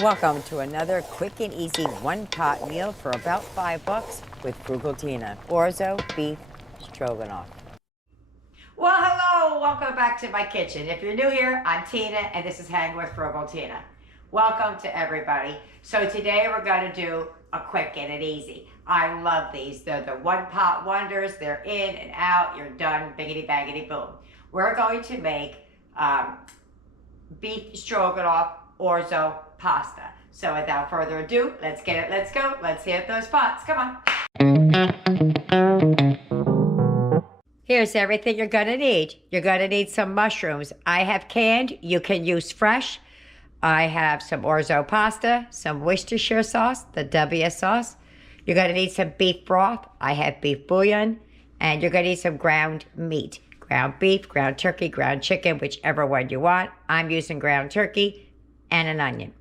Welcome to another quick and easy one-pot meal for about $5 with Frugal Tina. Orzo beef stroganoff. Well, hello, welcome back to my kitchen. If you're new here, I'm Tina, and this is Hang with Frugal Tina. Welcome to everybody. So today we're going to do a quick and an easy. I love these. They're the one-pot wonders. They're in and out. You're done. Biggity baggity boom. We're going to make beef stroganoff orzo pasta. So without further ado, let's get it. Let's go. Let's hit those pots. Come on. Here's everything you're going to need. You're going to need some mushrooms. I have canned. You can use fresh. I have some orzo pasta, some Worcestershire sauce, the W sauce. You're going to need some beef broth. I have beef bouillon. And you're going to need some ground meat. Ground beef, ground turkey, ground chicken, whichever one you want. I'm using ground turkey and an onion.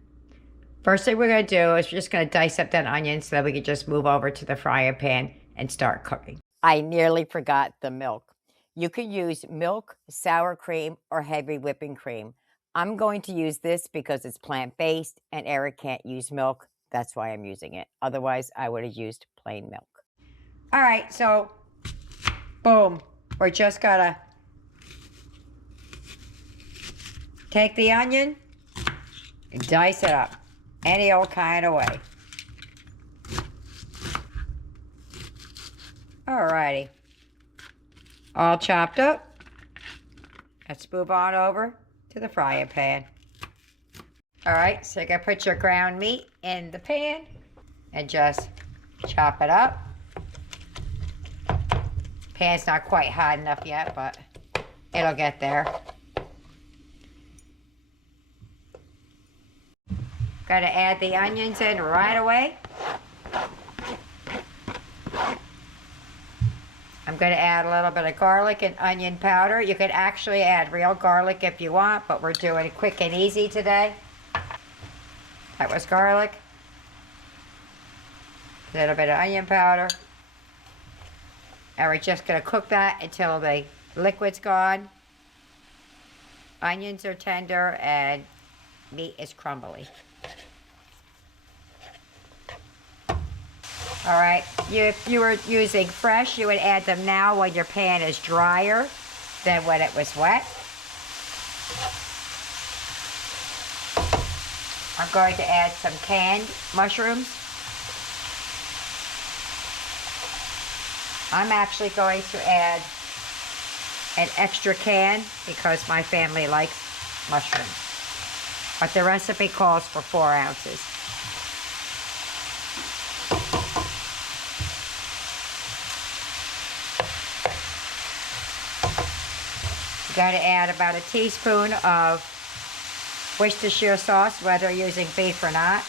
First thing we're going to do is we're just going to dice up that onion so that we can just move over to the frying pan and start cooking. I nearly forgot the milk. You can use milk, sour cream, or heavy whipping cream. I'm going to use this because it's plant-based and Eric can't use milk. That's why I'm using it. Otherwise, I would have used plain milk. All right, so boom. We're just gonna take the onion and dice it up any old kind of way. Alrighty. All chopped up. Let's move on over to the frying pan. Alright, so you're gonna put your ground meat in the pan and just chop it up. Pan's not quite hot enough yet, but it'll get there. Gotta add the onions in right away. I'm gonna add a little bit of garlic and onion powder. You could actually add real garlic if you want, but we're doing it quick and easy today. That was garlic. A little bit of onion powder. And we're just going to cook that until the liquid's gone. Onions are tender and meat is crumbly. All right, if you were using fresh, you would add them now when your pan is drier than when it was wet. I'm going to add some canned mushrooms. I'm actually going to add an extra can because my family likes mushrooms. But the recipe calls for 4 ounces. You got to add about a teaspoon of Worcestershire sauce, whether you're using beef or not.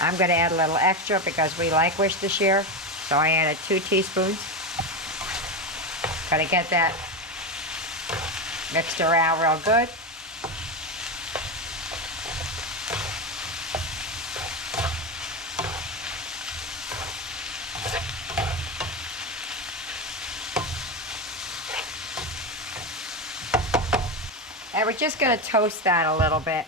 I'm going to add a little extra because we like Worcestershire, so I added 2 teaspoons. Got to get that mixed around real good. And we're just going to toast that a little bit.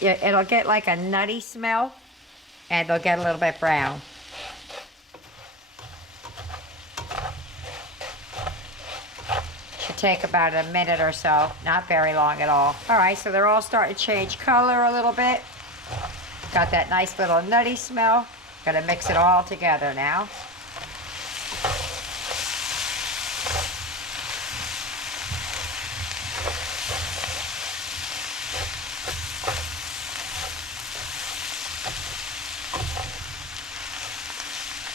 It'll get like a nutty smell, and they'll get a little bit brown. Should take about a minute or so, not very long at all. All right, so they're all starting to change color a little bit. Got that nice little nutty smell. Gonna mix it all together now.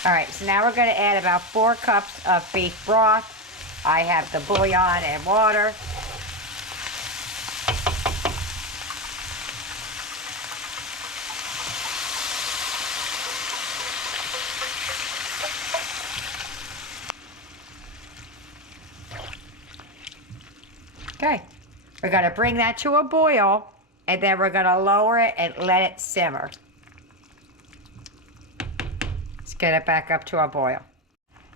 All right, so now we're going to add about 4 cups of beef broth. I have the bouillon and water. Okay, we're going to bring that to a boil, and then we're going to lower it and let it simmer. Let's get it back up to a boil.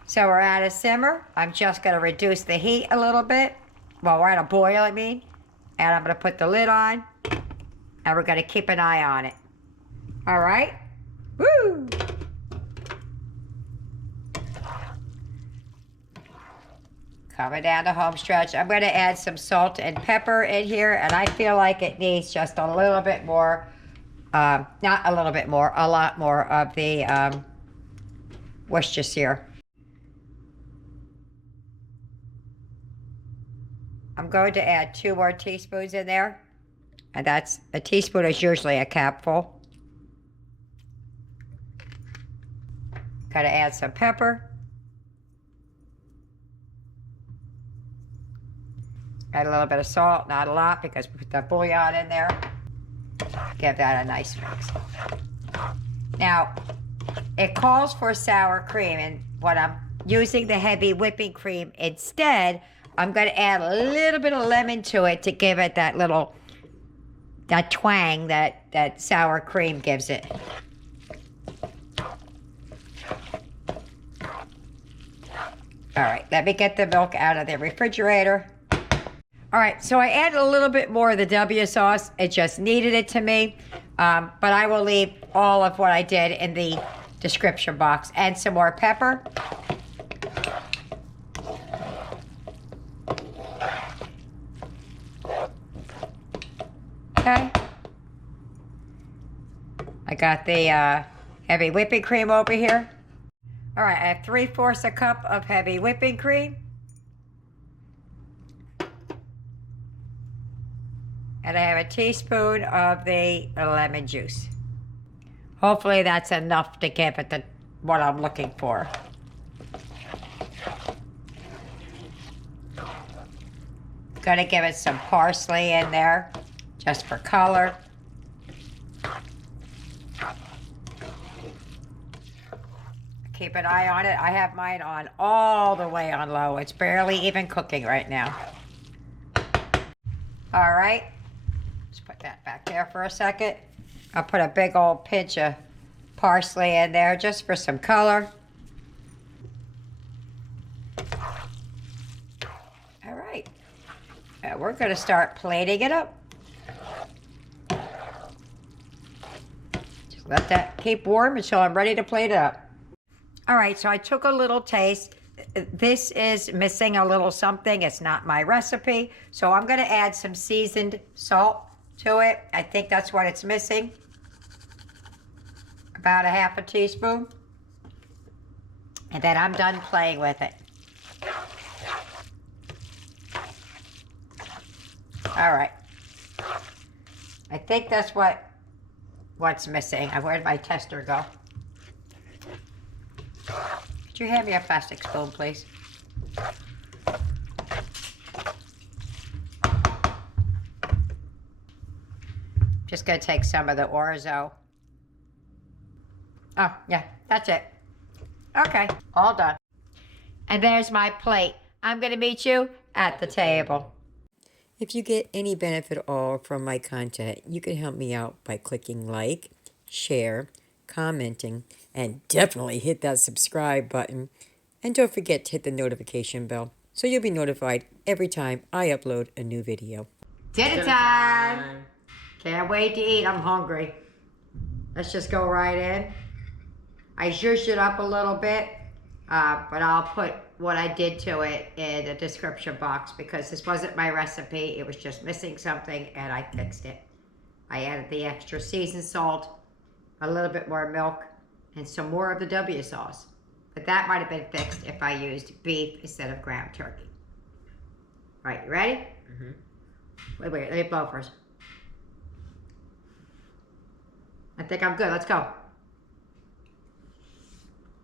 So we're at a simmer. I'm just gonna reduce the heat a little bit. Well, we're at a boil, I mean. And I'm gonna put the lid on, and we're gonna keep an eye on it. All right? Woo! Coming down the home stretch. I'm gonna add some salt and pepper in here, and I feel like it needs just a little bit more, not a little bit more, a lot more of the Worcestershire. I'm going to add 2 more teaspoons in there, and that's, a teaspoon is usually a capful. Gotta add some pepper. Add a little bit of salt, not a lot, because we put the bouillon in there. Give that a nice mix. Now, it calls for sour cream, and what I'm using the heavy whipping cream instead, I'm going to add a little bit of lemon to it to give it that little, that twang that sour cream gives it. All right, let me get the milk out of the refrigerator. All right, so I added a little bit more of the W sauce. It just needed it to me, but I will leave all of what I did in the description box. And some more pepper. Okay. I got the heavy whipping cream over here. All right, I have 3/4 a cup of heavy whipping cream. And I have a teaspoon of the lemon juice. Hopefully that's enough to give it what I'm looking for. Gonna give it some parsley in there, just for color. Keep an eye on it. I have mine on all the way on low. It's barely even cooking right now. All right. Put that back there for a second. I'll put a big old pinch of parsley in there just for some color. All right. Now we're going to start plating it up. Just let that keep warm until I'm ready to plate it up. All right, so I took a little taste. This is missing a little something. It's not my recipe. So I'm going to add some seasoned salt to it. I think that's what it's missing. About a 1/2 teaspoon. And then I'm done playing with it. All right. I think that's what's missing. Where'd my tester go? Could you hand me a plastic spoon, please? Just gonna take some of the Orzo. Oh, yeah, that's it. Okay, all done. And there's my plate. I'm gonna meet you at the table. If you get any benefit at all from my content, you can help me out by clicking like, share, commenting, and definitely hit that subscribe button. And don't forget to hit the notification bell so you'll be notified every time I upload a new video. Dinner time! Can't wait to eat. I'm hungry. Let's just go right in. I zhuzhed it up a little bit, but I'll put what I did to it in the description box because this wasn't my recipe. It was just missing something and I fixed it. I added the extra seasoned salt, a little bit more milk, and some more of the W sauce. But that might have been fixed if I used beef instead of ground turkey. All right, you ready? Mm-hmm. Wait, let me blow first. I think I'm good. Let's go.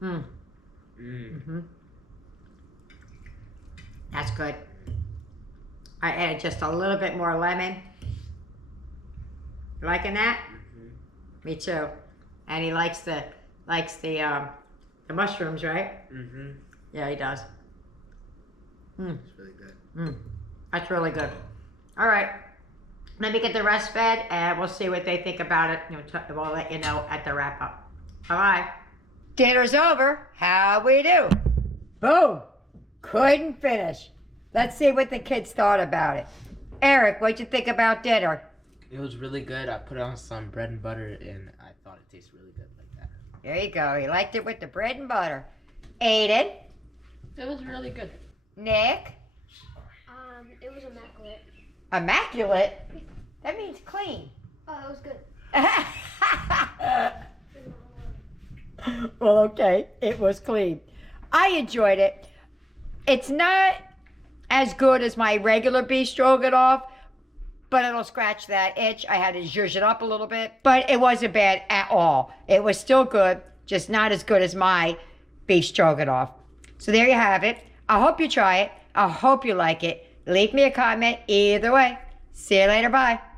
Mm-hmm. That's good. I added just a little bit more lemon. You liking that? Mm-hmm. Me too. And he likes the mushrooms, right? Mm-hmm. Yeah, he does. It's really good. That's really good. All right. Let me get the rest fed, and we'll see what they think about it. We'll let you know at the wrap up. All right. Dinner's over. How we do? Boom. Couldn't finish. Let's see what the kids thought about it. Eric, what'd you think about dinner? It was really good. I put on some bread and butter, and I thought it tasted really good like that. There you go. He liked it with the bread and butter. Aiden? It was really good. Nick? It was immaculate. Immaculate? That means clean. Oh, it was good. Well, okay. It was clean. I enjoyed it. It's not as good as my regular beef stroganoff, but it'll scratch that itch. I had to zhuzh it up a little bit, but it wasn't bad at all. It was still good, just not as good as my beef stroganoff. So there you have it. I hope you try it. I hope you like it. Leave me a comment either way. See you later. Bye.